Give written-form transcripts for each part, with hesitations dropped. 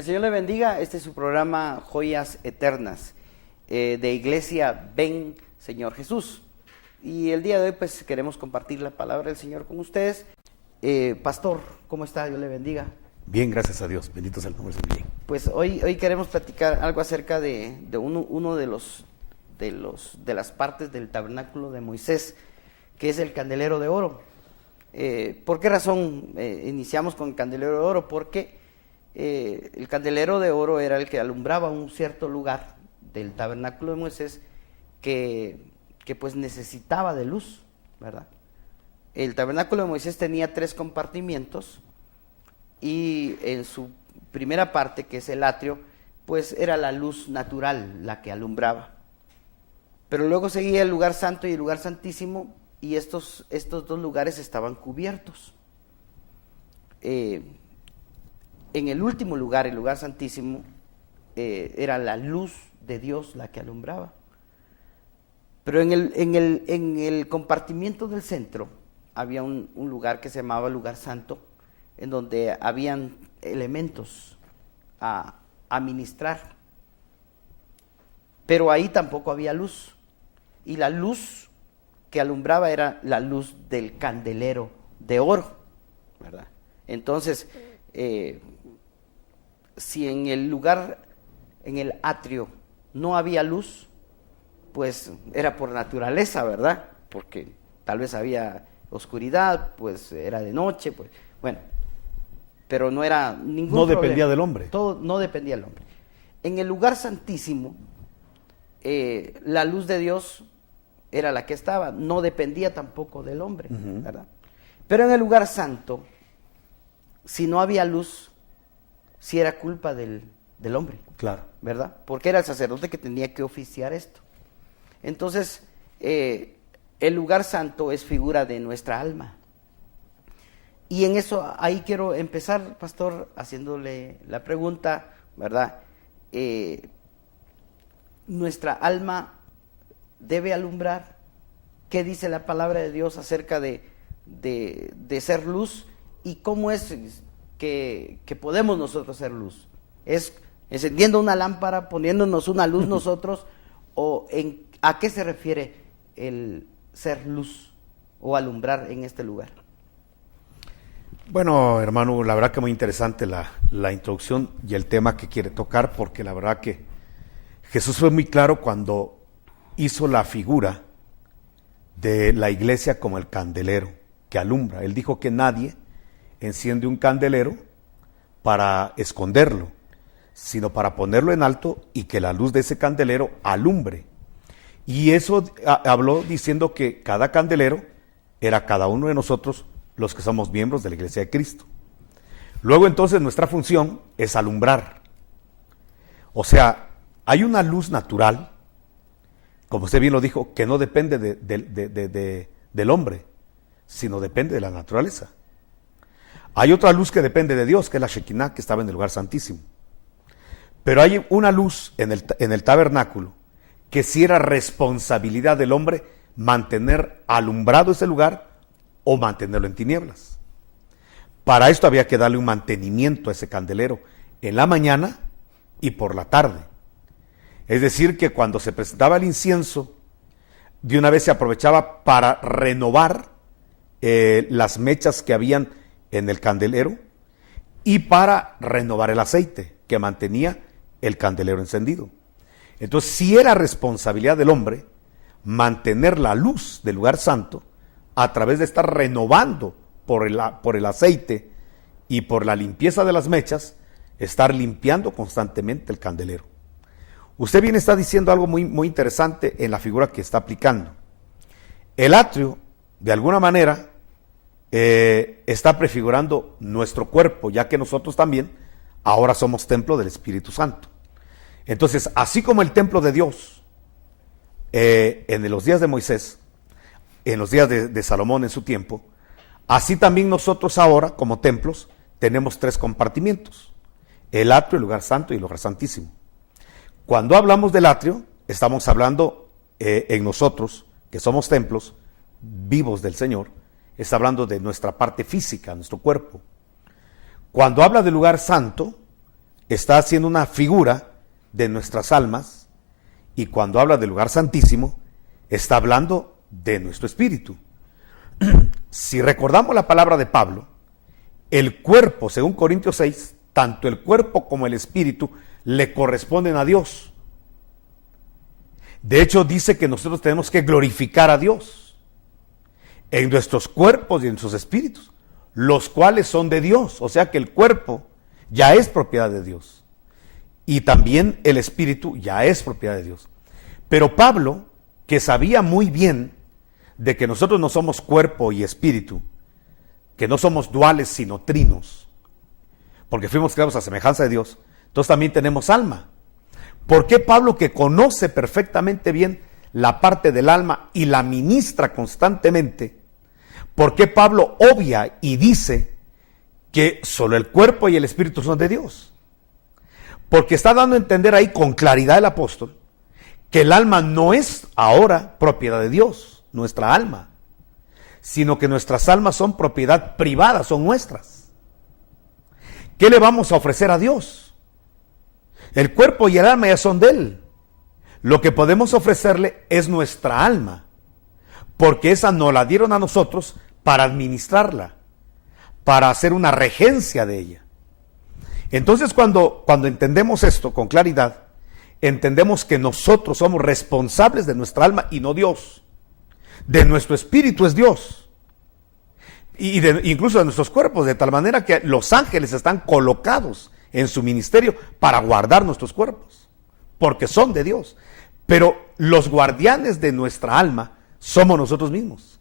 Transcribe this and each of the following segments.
El Señor le bendiga. Este es su programa Joyas Eternas, de Iglesia Ven Señor Jesús. Y el día de hoy pues queremos compartir la palabra del Señor con ustedes. Pastor, ¿cómo está? Dios le bendiga. Bien, gracias a Dios. Bendito sea el nombre del Señor. Pues hoy queremos platicar algo acerca de uno de las partes del tabernáculo de Moisés, que es el candelero de oro. ¿Por qué razón iniciamos con el candelero de oro? Porque el candelero de oro era el que alumbraba un cierto lugar del tabernáculo de Moisés que pues necesitaba de luz, ¿verdad? El tabernáculo de Moisés tenía 3 compartimientos y en su primera parte, que es el atrio, pues era la luz natural la que alumbraba. Pero luego seguía el lugar santo y el lugar santísimo, y estos 2 lugares estaban cubiertos. En el último lugar, el lugar santísimo, era la luz de Dios la que alumbraba. Pero en el compartimiento del centro había un lugar que se llamaba lugar santo, en donde habían elementos a ministrar. Pero ahí tampoco había luz. Y la luz que alumbraba era la luz del candelero de oro, ¿verdad? Entonces, si en el lugar, en el atrio, no había luz, pues era por naturaleza, ¿verdad? Porque tal vez había oscuridad, pues era de noche, pues bueno, pero no era ningún No problema. dependía del hombre. Todo no dependía del hombre. En el lugar santísimo, la luz de Dios era la que estaba, no dependía tampoco del hombre, ¿verdad? Pero en el lugar santo, si no había luz, sí era culpa del hombre. Claro. ¿Verdad? Porque era el sacerdote que tenía que oficiar esto. Entonces, el lugar santo es figura de nuestra alma. Y en eso, ahí quiero empezar, pastor, haciéndole la pregunta, ¿verdad? Nuestra alma debe alumbrar. ¿Qué dice la palabra de Dios acerca de ser luz? ¿Y cómo es que podemos nosotros ser luz? ¿Es encendiendo una lámpara, poniéndonos una luz nosotros? ¿O a qué se refiere el ser luz o alumbrar en este lugar? Bueno, hermano, la verdad que muy interesante la introducción y el tema que quiere tocar, porque la verdad que Jesús fue muy claro cuando hizo la figura de la iglesia como el candelero que alumbra. Él dijo que nadie enciende un candelero para esconderlo, sino para ponerlo en alto y que la luz de ese candelero alumbre. Y eso habló diciendo que cada candelero era cada uno de nosotros, los que somos miembros de la iglesia de Cristo. Luego entonces nuestra función es alumbrar. O sea, hay una luz natural, como usted bien lo dijo, que no depende del hombre, sino depende de la naturaleza. Hay otra luz que depende de Dios, que es la Shekinah, que estaba en el lugar santísimo. Pero hay una luz en el tabernáculo que sí era responsabilidad del hombre mantener alumbrado ese lugar o mantenerlo en tinieblas. Para esto había que darle un mantenimiento a ese candelero en la mañana y por la tarde. Es decir, que cuando se presentaba el incienso, de una vez se aprovechaba para renovar las mechas que habían en el candelero y para renovar el aceite que mantenía el candelero encendido. Entonces, sí era responsabilidad del hombre mantener la luz del lugar santo a través de estar renovando por el aceite y por la limpieza de las mechas, estar limpiando constantemente el candelero. Usted bien está diciendo algo muy, muy interesante en la figura que está aplicando. El atrio, de alguna manera, está prefigurando nuestro cuerpo, ya que nosotros también ahora somos templo del Espíritu Santo. Entonces, así como el templo de Dios en los días de Moisés, en los días de Salomón en su tiempo, así también nosotros ahora como templos tenemos 3 compartimientos: el atrio, el lugar santo y el lugar santísimo. Cuando hablamos del atrio, estamos hablando en nosotros, que somos templos vivos del Señor, está hablando de nuestra parte física, nuestro cuerpo. Cuando habla del lugar santo, está haciendo una figura de nuestras almas, y cuando habla del lugar santísimo, está hablando de nuestro espíritu. Si recordamos la palabra de Pablo, el cuerpo, según Corintios 6, tanto el cuerpo como el espíritu le corresponden a Dios. De hecho, dice que nosotros tenemos que glorificar a Dios en nuestros cuerpos y en sus espíritus, los cuales son de Dios. O sea que el cuerpo ya es propiedad de Dios, y también el espíritu ya es propiedad de Dios. Pero Pablo, que sabía muy bien de que nosotros no somos cuerpo y espíritu, que no somos duales sino trinos, porque fuimos creados a semejanza de Dios, entonces también tenemos alma. ¿Por qué Pablo, que conoce perfectamente bien la parte del alma y la ministra constantemente, por qué Pablo obvia y dice que solo el cuerpo y el espíritu son de Dios? Porque está dando a entender ahí con claridad el apóstol que el alma no es ahora propiedad de Dios, nuestra alma, sino que nuestras almas son propiedad privada, son nuestras. ¿Qué le vamos a ofrecer a Dios? El cuerpo y el alma ya son de Él. Lo que podemos ofrecerle es nuestra alma, porque esa nos la dieron a nosotros para administrarla, para hacer una regencia de ella. Entonces, cuando entendemos esto con claridad, entendemos que nosotros somos responsables de nuestra alma y no Dios. De nuestro espíritu es Dios, y incluso de nuestros cuerpos, de tal manera que los ángeles están colocados en su ministerio para guardar nuestros cuerpos, porque son de Dios. Pero los guardianes de nuestra alma somos nosotros mismos.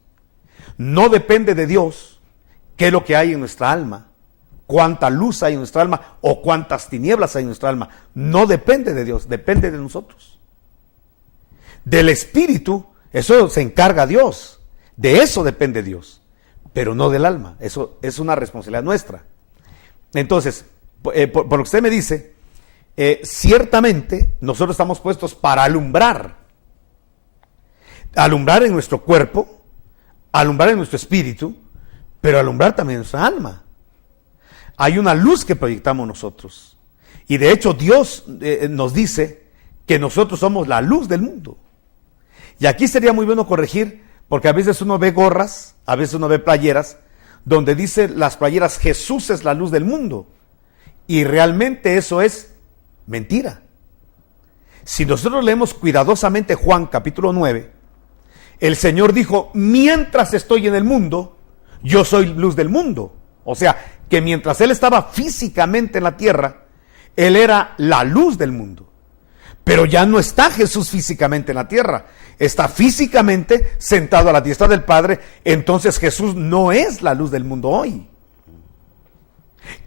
No depende de Dios qué es lo que hay en nuestra alma, cuánta luz hay en nuestra alma o cuántas tinieblas hay en nuestra alma. No depende de Dios, depende de nosotros. Del espíritu, eso se encarga Dios, de eso depende Dios, pero no del alma. Eso es una responsabilidad nuestra. Entonces, por lo que usted me dice, ciertamente nosotros estamos puestos para alumbrar en nuestro cuerpo, alumbrar en nuestro espíritu, pero alumbrar también en nuestra alma. Hay una luz que proyectamos nosotros, y de hecho Dios nos dice que nosotros somos la luz del mundo. Y aquí sería muy bueno corregir, porque a veces uno ve gorras, a veces uno ve playeras, donde dice las playeras: Jesús es la luz del mundo. Y realmente eso es mentira. Si nosotros leemos cuidadosamente Juan capítulo 9, el Señor dijo: mientras estoy en el mundo, yo soy luz del mundo. O sea, que mientras Él estaba físicamente en la tierra, Él era la luz del mundo. Pero ya no está Jesús físicamente en la tierra, está físicamente sentado a la diestra del Padre. Entonces Jesús no es la luz del mundo hoy.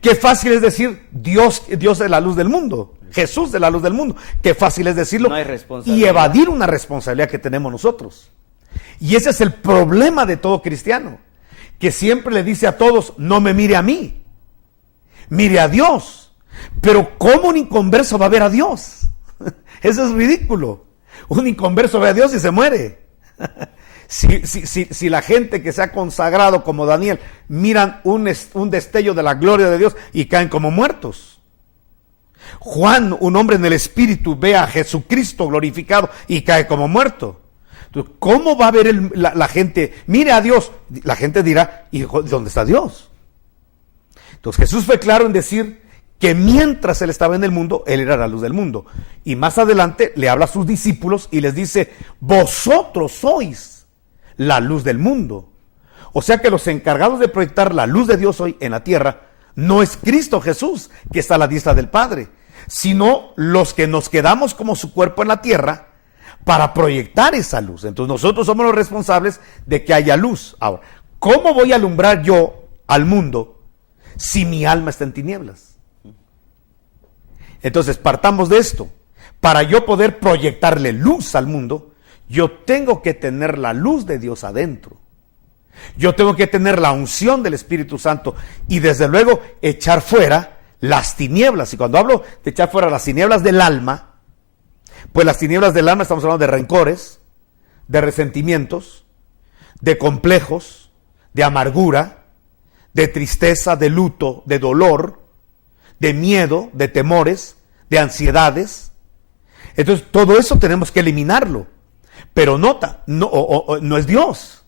Qué fácil es decir Dios es la luz del mundo, Jesús es la luz del mundo. Qué fácil es decirlo, no hay responsabilidad, y evadir una responsabilidad que tenemos nosotros. Y ese es el problema de todo cristiano, que siempre le dice a todos: no me mire a mí, mire a Dios. Pero ¿cómo un inconverso va a ver a Dios? Eso es ridículo. Un inconverso ve a Dios y se muere. Si la gente que se ha consagrado como Daniel miran un destello de la gloria de Dios y caen como muertos. Juan, un hombre en el espíritu, ve a Jesucristo glorificado y cae como muerto. Entonces, ¿cómo va a ver la gente? Mire a Dios. La gente dirá: ¿y dónde está Dios? Entonces Jesús fue claro en decir que mientras Él estaba en el mundo, Él era la luz del mundo. Y más adelante le habla a sus discípulos y les dice: vosotros sois la luz del mundo. O sea que los encargados de proyectar la luz de Dios hoy en la tierra no es Cristo Jesús, que está a la diestra del Padre, sino los que nos quedamos como su cuerpo en la tierra para proyectar esa luz. Entonces nosotros somos los responsables de que haya luz. Ahora, ¿cómo voy a alumbrar yo al mundo si mi alma está en tinieblas? Entonces partamos de esto. Para yo poder proyectarle luz al mundo, yo tengo que tener la luz de Dios adentro. Yo tengo que tener la unción del Espíritu Santo y desde luego echar fuera las tinieblas. Y cuando hablo de echar fuera las tinieblas del alma, pues las tinieblas del alma estamos hablando de rencores, de resentimientos, de complejos, de amargura, de tristeza, de luto, de dolor, de miedo, de temores, de ansiedades. Entonces, todo eso tenemos que eliminarlo. Pero nota, no es Dios.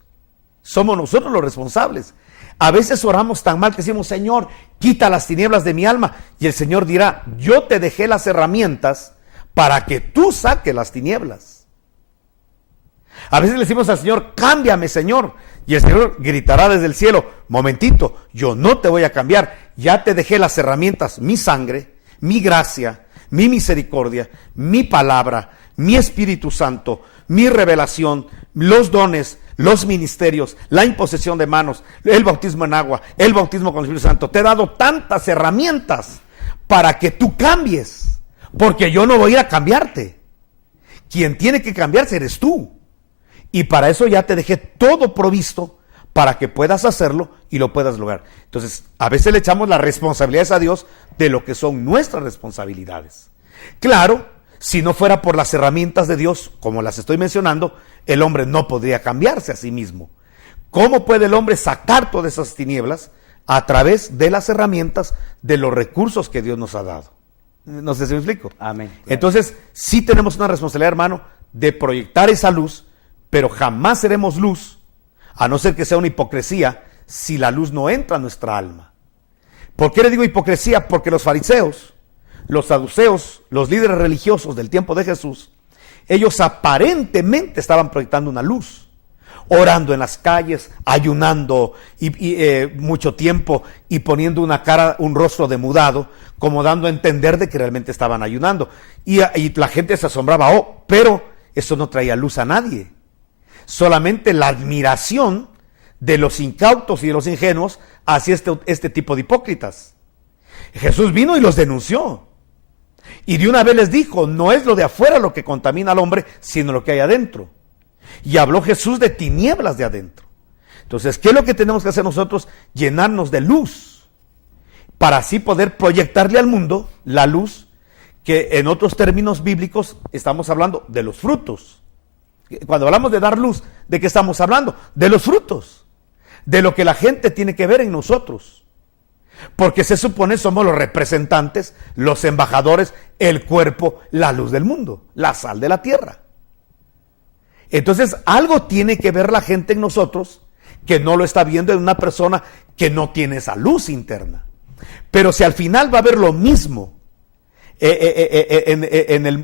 Somos nosotros los responsables. A veces oramos tan mal que decimos, Señor, quita las tinieblas de mi alma. Y el Señor dirá, yo te dejé las herramientas para que tú saques las tinieblas. A veces le decimos al Señor, cámbiame, Señor. Y el Señor gritará desde el cielo, momentito, yo no te voy a cambiar. Ya te dejé las herramientas, mi sangre, mi gracia, mi misericordia, mi palabra, mi Espíritu Santo, mi revelación, los dones, los ministerios, la imposición de manos, el bautismo en agua, el bautismo con el Espíritu Santo. Te he dado tantas herramientas para que tú cambies, porque yo no voy a ir a cambiarte. Quien tiene que cambiarse eres tú. Y para eso ya te dejé todo provisto para que puedas hacerlo y lo puedas lograr. Entonces, a veces le echamos las responsabilidades a Dios de lo que son nuestras responsabilidades. Claro, si no fuera por las herramientas de Dios, como las estoy mencionando, el hombre no podría cambiarse a sí mismo. ¿Cómo puede el hombre sacar todas esas tinieblas? A través de las herramientas, de los recursos que Dios nos ha dado. No sé si me explico. Amén. Entonces, sí tenemos una responsabilidad, hermano, de proyectar esa luz, pero jamás seremos luz, a no ser que sea una hipocresía, si la luz no entra a nuestra alma. ¿Por qué le digo hipocresía? Porque los fariseos, los saduceos, los líderes religiosos del tiempo de Jesús, ellos aparentemente estaban proyectando una luz, orando en las calles, ayunando mucho tiempo y poniendo una cara, un rostro demudado, como dando a entender de que realmente estaban ayunando. Y la gente se asombraba, pero eso no traía luz a nadie. Solamente la admiración de los incautos y de los ingenuos hacia este tipo de hipócritas. Jesús vino y los denunció. Y de una vez les dijo, no es lo de afuera lo que contamina al hombre, sino lo que hay adentro. Y habló Jesús de tinieblas de adentro. Entonces, ¿qué es lo que tenemos que hacer nosotros? Llenarnos de luz, para así poder proyectarle al mundo la luz, que en otros términos bíblicos estamos hablando de los frutos. Cuando hablamos de dar luz, ¿de qué estamos hablando? De los frutos, de lo que la gente tiene que ver en nosotros. Porque se supone somos los representantes, los embajadores, el cuerpo, la luz del mundo, la sal de la tierra. Entonces, algo tiene que ver la gente en nosotros que no lo está viendo en una persona que no tiene esa luz interna. Pero si al final va a haber lo mismo,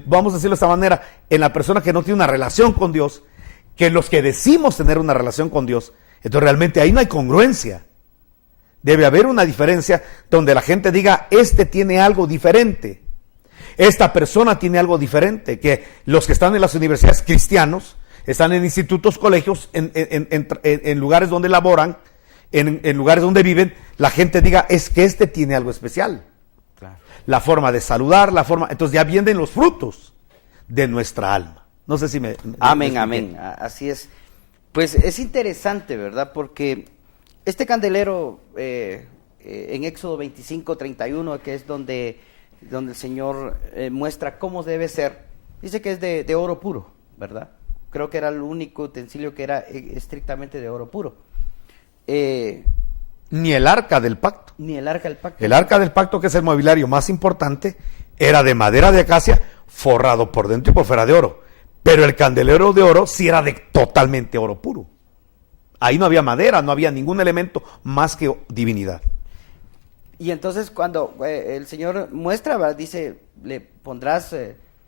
vamos a decirlo de esta manera, en la persona que no tiene una relación con Dios, que los que decimos tener una relación con Dios, entonces realmente ahí no hay congruencia. Debe haber una diferencia donde la gente diga, este tiene algo diferente, esta persona tiene algo diferente, que los que están en las universidades cristianos, están en institutos, colegios, en lugares donde laboran, en lugares donde viven, la gente diga, es que este tiene algo especial. Claro. La forma de saludar, entonces ya vienen los frutos de nuestra alma. No sé si me... Amén, amén, así es. Pues es interesante, ¿verdad? Porque este candelero en Éxodo 25:31, que es donde el Señor muestra cómo debe ser, dice que es de oro puro, ¿verdad? Creo que era el único utensilio que era estrictamente de oro puro. Ni el arca del pacto. Ni el arca del pacto. El arca del pacto, que es el mobiliario más importante, era de madera de acacia, forrado por dentro y por fuera de oro. Pero el candelero de oro sí era de totalmente oro puro. Ahí no había madera, no había ningún elemento más que divinidad. Y entonces cuando el Señor muestra, ¿verdad? Dice, le pondrás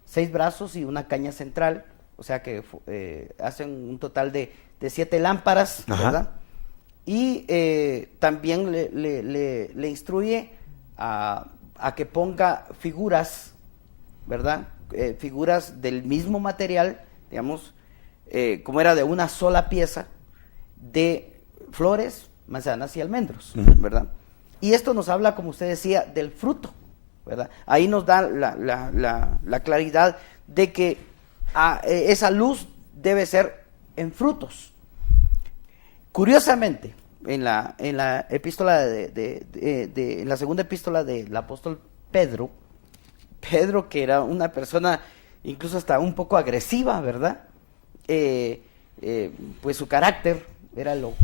6 brazos y una caña central, o sea que hacen un total de 7 lámparas, ¿verdad? Ajá. Y también le instruye a que ponga figuras, ¿verdad? Figuras del mismo material, digamos, como era de una sola pieza, de flores, manzanas y almendros, ¿verdad? Y esto nos habla, como usted decía, del fruto, ¿verdad? Ahí nos da la claridad de que esa luz debe ser en frutos. Curiosamente, en la epístola en la segunda epístola del apóstol Pedro, que era una persona incluso hasta un poco agresiva, ¿verdad? Pues su carácter era lo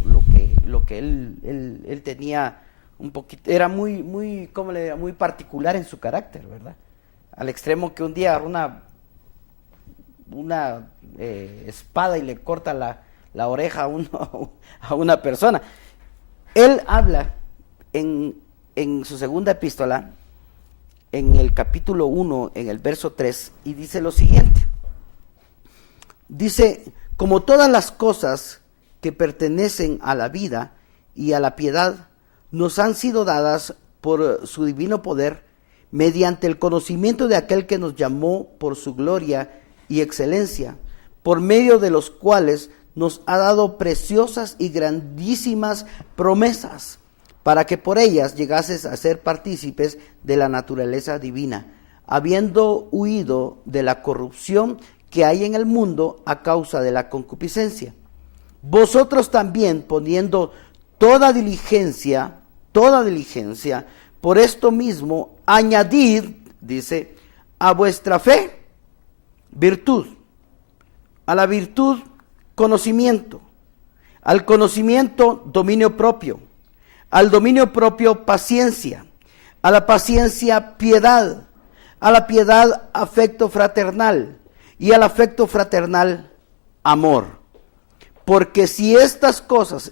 que él tenía un poquito, era muy, ¿cómo le diría? Muy particular en su carácter, ¿verdad? Al extremo que un día agarra una espada y le corta la oreja a una persona. Él habla en su segunda epístola, en el capítulo 1, en el verso 3, y dice lo siguiente. Dice, como todas las cosas que pertenecen a la vida y a la piedad, nos han sido dadas por su divino poder, mediante el conocimiento de aquel que nos llamó por su gloria y excelencia, por medio de los cuales nos ha dado preciosas y grandísimas promesas, para que por ellas llegases a ser partícipes de la naturaleza divina, habiendo huido de la corrupción que hay en el mundo a causa de la concupiscencia. Vosotros también, poniendo toda diligencia, por esto mismo, añadid, dice, a vuestra fe, virtud, a la virtud, conocimiento, al conocimiento, dominio propio, al dominio propio, paciencia, a la paciencia, piedad, a la piedad, afecto fraternal, y al afecto fraternal, amor. Porque si estas cosas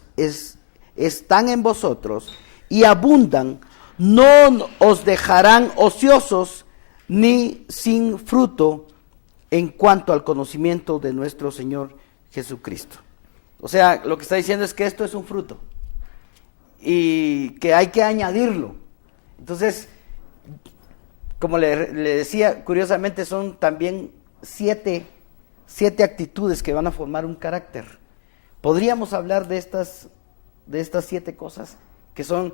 están en vosotros y abundan, no os dejarán ociosos ni sin fruto en cuanto al conocimiento de nuestro Señor Jesucristo. O sea, lo que está diciendo es que esto es un fruto y que hay que añadirlo. Entonces, como le decía, curiosamente son también siete actitudes que van a formar un carácter. Podríamos hablar de estas 7 cosas que son,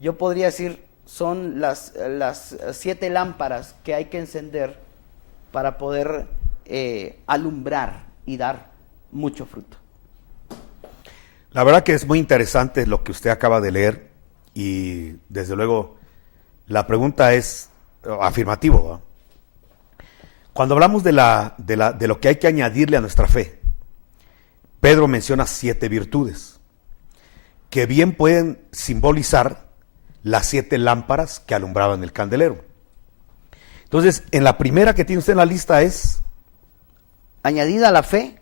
yo podría decir, son las 7 lámparas que hay que encender para poder alumbrar y dar mucho fruto. La verdad que es muy interesante lo que usted acaba de leer y desde luego la pregunta es afirmativo, ¿va? Cuando hablamos de lo que hay que añadirle a nuestra fe, Pedro menciona 7 virtudes que bien pueden simbolizar las 7 lámparas que alumbraban el candelero. Entonces, en la primera que tiene usted en la lista es añadida a la fe,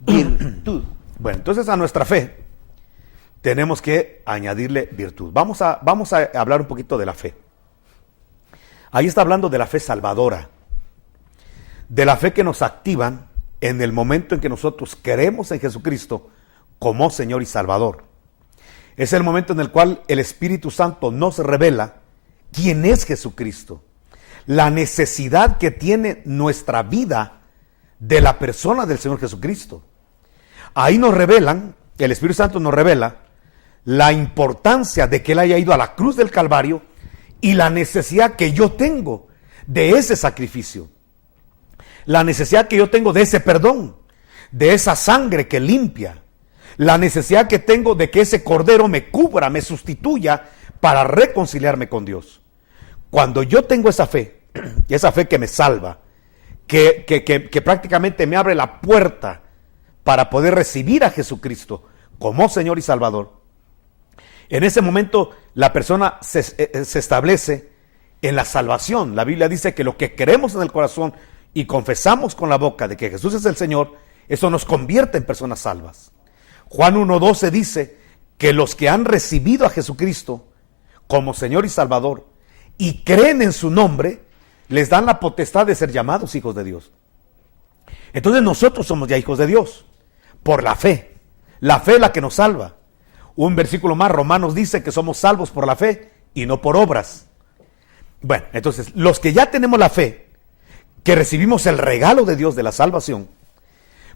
virtud. Bueno, entonces a nuestra fe tenemos que añadirle virtud. Vamos a hablar un poquito de la fe. Ahí está hablando de la fe salvadora, de la fe que nos activan en el momento en que nosotros creemos en Jesucristo como Señor y Salvador. Es el momento en el cual el Espíritu Santo nos revela quién es Jesucristo, la necesidad que tiene nuestra vida de la persona del Señor Jesucristo. Ahí nos revelan, el Espíritu Santo nos revela la importancia de que Él haya ido a la cruz del Calvario y la necesidad que yo tengo de ese sacrificio, la necesidad que yo tengo de ese perdón, de esa sangre que limpia, la necesidad que tengo de que ese cordero me cubra, me sustituya para reconciliarme con Dios. Cuando yo tengo esa fe que me salva, que prácticamente me abre la puerta para poder recibir a Jesucristo como Señor y Salvador, en ese momento la persona se establece en la salvación. La Biblia dice que lo que creemos en el corazón y confesamos con la boca de que Jesús es el Señor, eso nos convierte en personas salvas. Juan 1:12 dice que los que han recibido a Jesucristo como Señor y Salvador y creen en su nombre, les dan la potestad de ser llamados hijos de Dios. Entonces nosotros somos ya hijos de Dios por la fe. La fe es la que nos salva. Un versículo más, Romanos dice que somos salvos por la fe y no por obras. Bueno, entonces los que ya tenemos la fe, que recibimos el regalo de Dios de la salvación,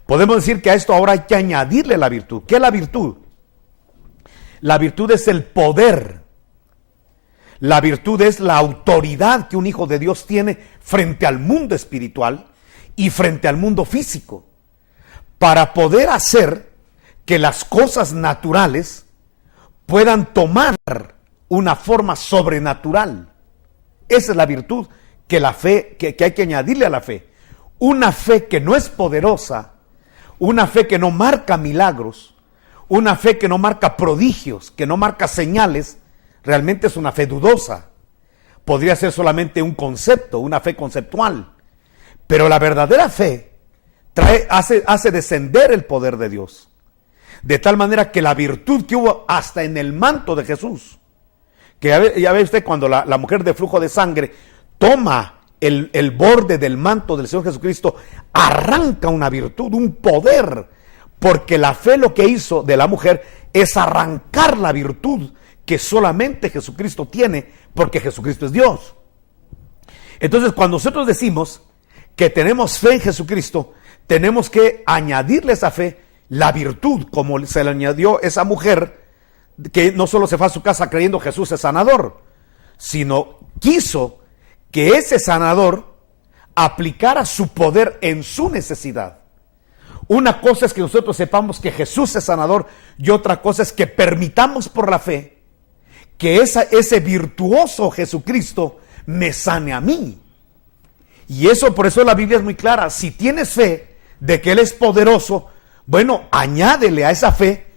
podemos decir que a esto ahora hay que añadirle la virtud. ¿Qué es la virtud? La virtud es el poder. La virtud es la autoridad que un hijo de Dios tiene frente al mundo espiritual y frente al mundo físico, para poder hacer que las cosas naturales puedan tomar una forma sobrenatural. Esa es la virtud que la fe, que hay que añadirle a la fe. Una fe que no es poderosa, una fe que no marca milagros, una fe que no marca prodigios, que no marca señales, realmente es una fe dudosa. Podría ser solamente un concepto, una fe conceptual. Pero la verdadera fe hace descender el poder de Dios. De tal manera que la virtud que hubo hasta en el manto de Jesús, que ya ve usted cuando la mujer de flujo de sangre toma el borde del manto del Señor Jesucristo, arranca una virtud, un poder, porque la fe lo que hizo de la mujer es arrancar la virtud que solamente Jesucristo tiene, porque Jesucristo es Dios. Entonces, cuando nosotros decimos que tenemos fe en Jesucristo, tenemos que añadirle a esa fe la virtud, como se le añadió esa mujer, que no solo se fue a su casa creyendo Jesús es sanador, sino quiso que ese sanador aplicara su poder en su necesidad. Una cosa es que nosotros sepamos que Jesús es sanador, y otra cosa es que permitamos por la fe que ese virtuoso Jesucristo me sane a mí. Y eso, por eso la Biblia es muy clara. Si tienes fe de que Él es poderoso, bueno, añádele a esa fe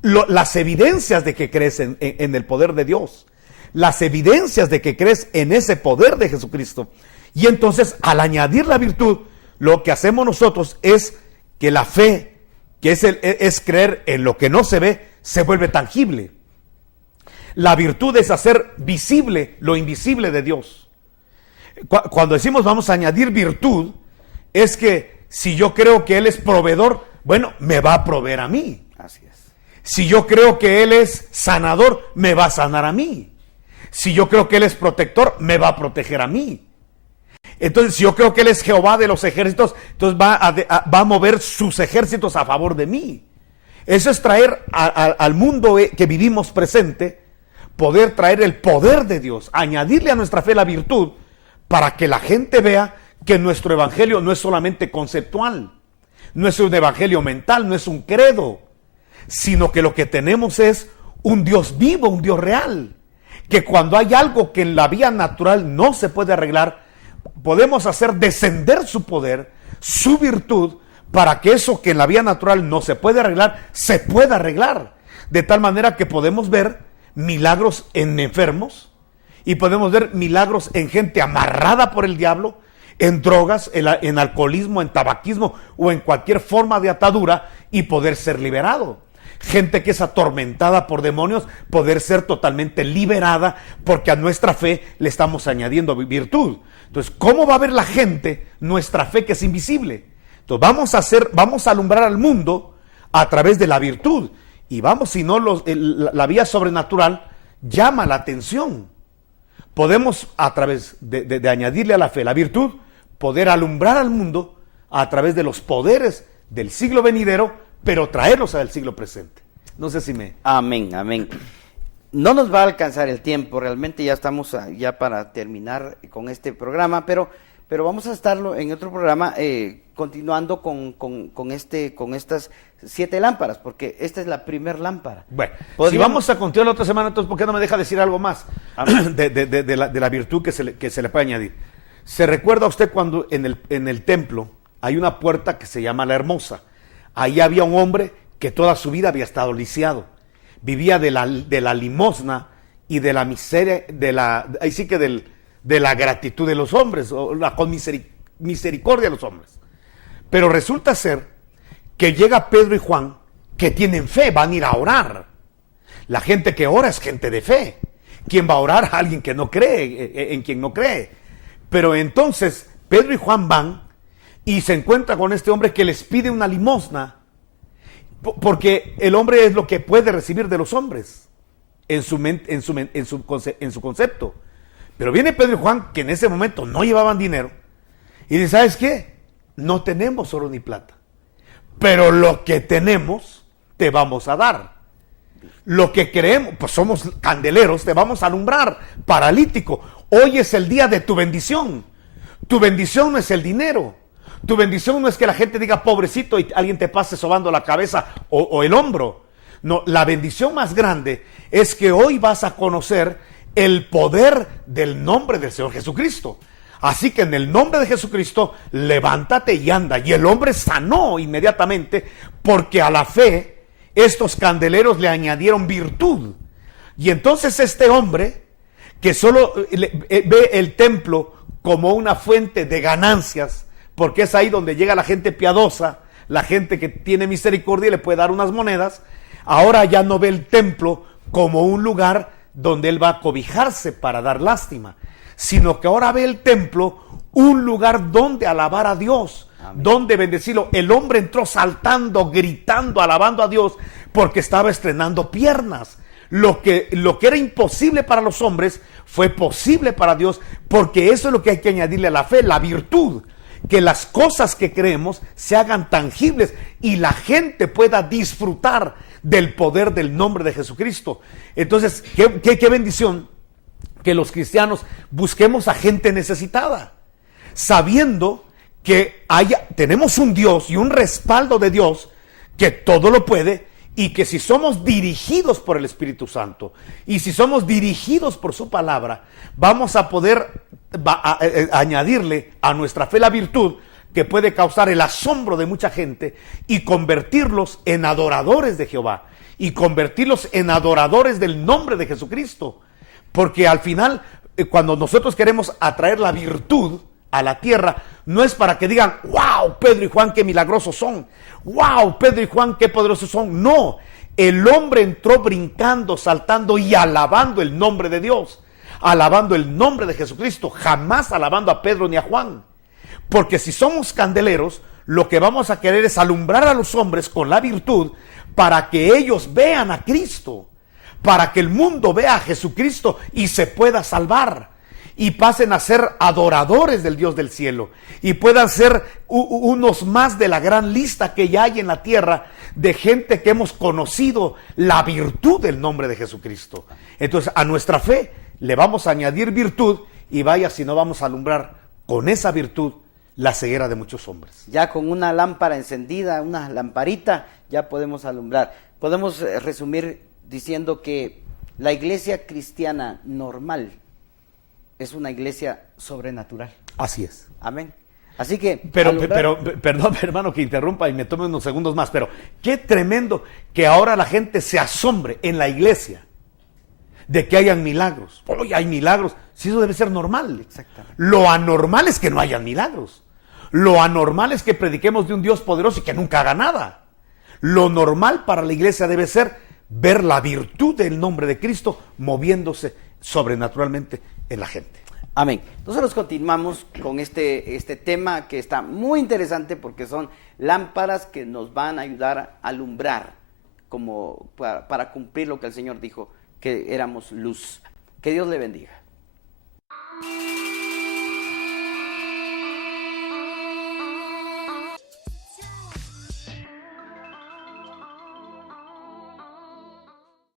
las evidencias de que crees en el poder de Dios, las evidencias de que crees en ese poder de Jesucristo. Y entonces, al añadir la virtud, lo que hacemos nosotros es que la fe, que es creer en lo que no se ve, se vuelve tangible. La virtud es hacer visible lo invisible de Dios. Cuando decimos vamos a añadir virtud, es que si yo creo que Él es proveedor, bueno, me va a proveer a mí. Así es. Si yo creo que Él es sanador, me va a sanar a mí. Si yo creo que Él es protector, me va a proteger a mí. Entonces, si yo creo que Él es Jehová de los ejércitos, entonces va a mover sus ejércitos a favor de mí. Eso es traer al mundo que vivimos presente, poder traer el poder de Dios, añadirle a nuestra fe la virtud, para que la gente vea que nuestro evangelio no es solamente conceptual, no es un evangelio mental, no es un credo, sino que lo que tenemos es un Dios vivo, un Dios real, que cuando hay algo que en la vía natural no se puede arreglar, podemos hacer descender su poder, su virtud, para que eso que en la vía natural no se puede arreglar, se pueda arreglar, de tal manera que podemos ver milagros en enfermos, y podemos ver milagros en gente amarrada por el diablo, en drogas, en alcoholismo, en tabaquismo o en cualquier forma de atadura, y poder ser liberado. Gente que es atormentada por demonios, poder ser totalmente liberada, porque a nuestra fe le estamos añadiendo virtud. Entonces, ¿cómo va a ver la gente nuestra fe que es invisible? Entonces, vamos a alumbrar al mundo a través de la virtud. Y vamos, si no, la vía sobrenatural llama la atención. Podemos, a través de añadirle a la fe la virtud, poder alumbrar al mundo a través de los poderes del siglo venidero, pero traerlos al siglo presente. No sé si me... Amén, amén. No nos va a alcanzar el tiempo, realmente ya estamos ya para terminar con este programa, pero vamos a estarlo en otro programa continuando con estas 7 lámparas, porque esta es la primer lámpara. Bueno, si vamos a continuar la otra semana, entonces ¿por qué no me deja decir algo más de la virtud que se le puede añadir? ¿Se recuerda usted cuando en el templo hay una puerta que se llama la Hermosa? Ahí había un hombre que toda su vida había estado lisiado, vivía de la limosna y de la miseria, de la gratitud de los hombres, o con misericordia de los hombres. Pero resulta ser que llega Pedro y Juan, que tienen fe, van a ir a orar. La gente que ora es gente de fe. ¿Quién va a orar? Alguien que no cree, en quien no cree. Pero entonces Pedro y Juan van y se encuentran con este hombre que les pide una limosna, porque el hombre es lo que puede recibir de los hombres en su concepto. Pero viene Pedro y Juan, que en ese momento no llevaban dinero, y dice, ¿sabes qué? No tenemos oro ni plata, pero lo que tenemos te vamos a dar. Lo que creemos, pues somos candeleros, te vamos a alumbrar. Paralítico, hoy es el día de tu bendición. Tu bendición no es el dinero. Tu bendición no es que la gente diga pobrecito y alguien te pase sobando la cabeza o el hombro. No, la bendición más grande es que hoy vas a conocer el poder del nombre del Señor Jesucristo. Así que en el nombre de Jesucristo, levántate y anda. Y el hombre sanó inmediatamente, porque a la fe estos candeleros le añadieron virtud. Y entonces este hombre, que solo ve el templo como una fuente de ganancias, porque es ahí donde llega la gente piadosa, la gente que tiene misericordia y le puede dar unas monedas, ahora ya no ve el templo como un lugar donde él va a cobijarse para dar lástima, sino que ahora ve el templo un lugar donde alabar a Dios, amén, donde bendecirlo. El hombre entró saltando, gritando, alabando a Dios, porque estaba estrenando piernas. Lo que era imposible para los hombres fue posible para Dios, porque eso es lo que hay que añadirle a la fe, la virtud, que las cosas que creemos se hagan tangibles y la gente pueda disfrutar del poder del nombre de Jesucristo. Entonces, qué bendición que los cristianos busquemos a gente necesitada, sabiendo que tenemos un Dios y un respaldo de Dios que todo lo puede, y que si somos dirigidos por el Espíritu Santo y si somos dirigidos por su palabra, vamos a poder añadirle a nuestra fe la virtud que puede causar el asombro de mucha gente y convertirlos en adoradores de Jehová y convertirlos en adoradores del nombre de Jesucristo. Porque al final, cuando nosotros queremos atraer la virtud a la tierra, no es para que digan, wow, Pedro y Juan qué milagrosos son, wow, Pedro y Juan qué poderosos son. No, el hombre entró brincando, saltando y alabando el nombre de Dios, alabando el nombre de Jesucristo, jamás alabando a Pedro ni a Juan. Porque si somos candeleros, lo que vamos a querer es alumbrar a los hombres con la virtud para que ellos vean a Cristo, para que el mundo vea a Jesucristo y se pueda salvar y pasen a ser adoradores del Dios del cielo y puedan ser unos más de la gran lista que ya hay en la tierra de gente que hemos conocido la virtud del nombre de Jesucristo. Entonces a nuestra fe le vamos a añadir virtud y vaya si no vamos a alumbrar con esa virtud la ceguera de muchos hombres. Ya con una lámpara encendida, una lamparita, ya podemos alumbrar. Podemos resumir diciendo que la iglesia cristiana normal es una iglesia sobrenatural. Así es. Amén. Así que... Pero, perdón, hermano, que interrumpa y me tome unos segundos más, pero qué tremendo que ahora la gente se asombre en la iglesia de que hayan milagros. Oye, hay milagros. Si eso debe ser normal. Exactamente. Lo anormal es que no hayan milagros. Lo anormal es que prediquemos de un Dios poderoso y que nunca haga nada. Lo normal para la iglesia debe ser ver la virtud del nombre de Cristo moviéndose sobrenaturalmente en la gente. Amén. Nosotros continuamos con este tema que está muy interesante porque son lámparas que nos van a ayudar a alumbrar como para cumplir lo que el Señor dijo, que éramos luz. Que Dios le bendiga.